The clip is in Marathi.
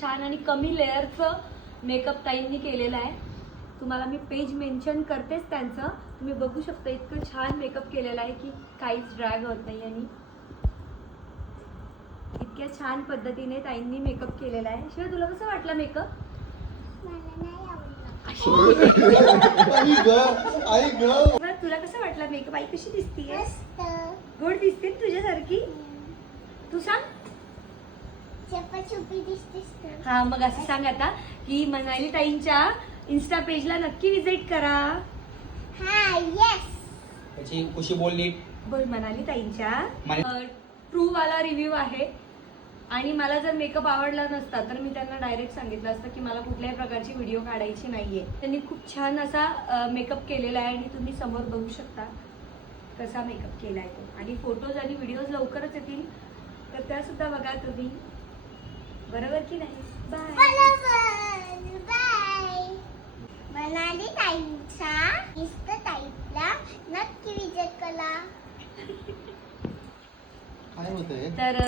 छान आणि कमी लेअरचं मेकअप ताईंनी केलेलं आहे. तुम्हाला मी पेज मेन्शन करतेच त्यांचं, तुम्ही बघू शकता. इतकं छान मेकअप केलेलं आहे की काहीच ड्रॅग होत नाही. आणि इतक्या छान पद्धतीने ताईंनी मेकअप केलेला आहे. शिवाय तुला कसं वाटला मेकअप? तुला कसं वाटला मेकअप? आई कशी दिसतीये? गोड दिसते तुझ्यासारखी. तू सांग. हा मग असं सांग आता की मनाली ताईंच्या इन्स्टा पेजला नक्की विजिट करा. खुशी बोल नीट बोल. मनाली ताईंच्या ट्रू वाला रिव्ह्यू आहे. आणि मला जर मेकअप आवडला नसता तर मी त्यांना डायरेक्ट सांगितलं असतं की मला कुठल्याही प्रकारची व्हिडिओ काढायची नाहीये. त्यांनी खूप छान असा मेकअप केलेला आहे आणि तुम्ही समोर बघू शकता कसा मेकअप केलाय तो. आणि फोटोज आणि व्हिडिओज लवकरच येतील तर त्या सुद्धा बघा तुम्ही. बरोबर की नाही? बाय. मनाली ताईंचा इन्स्टा टाईपला नक्की विजिट करा. काय होतंय तर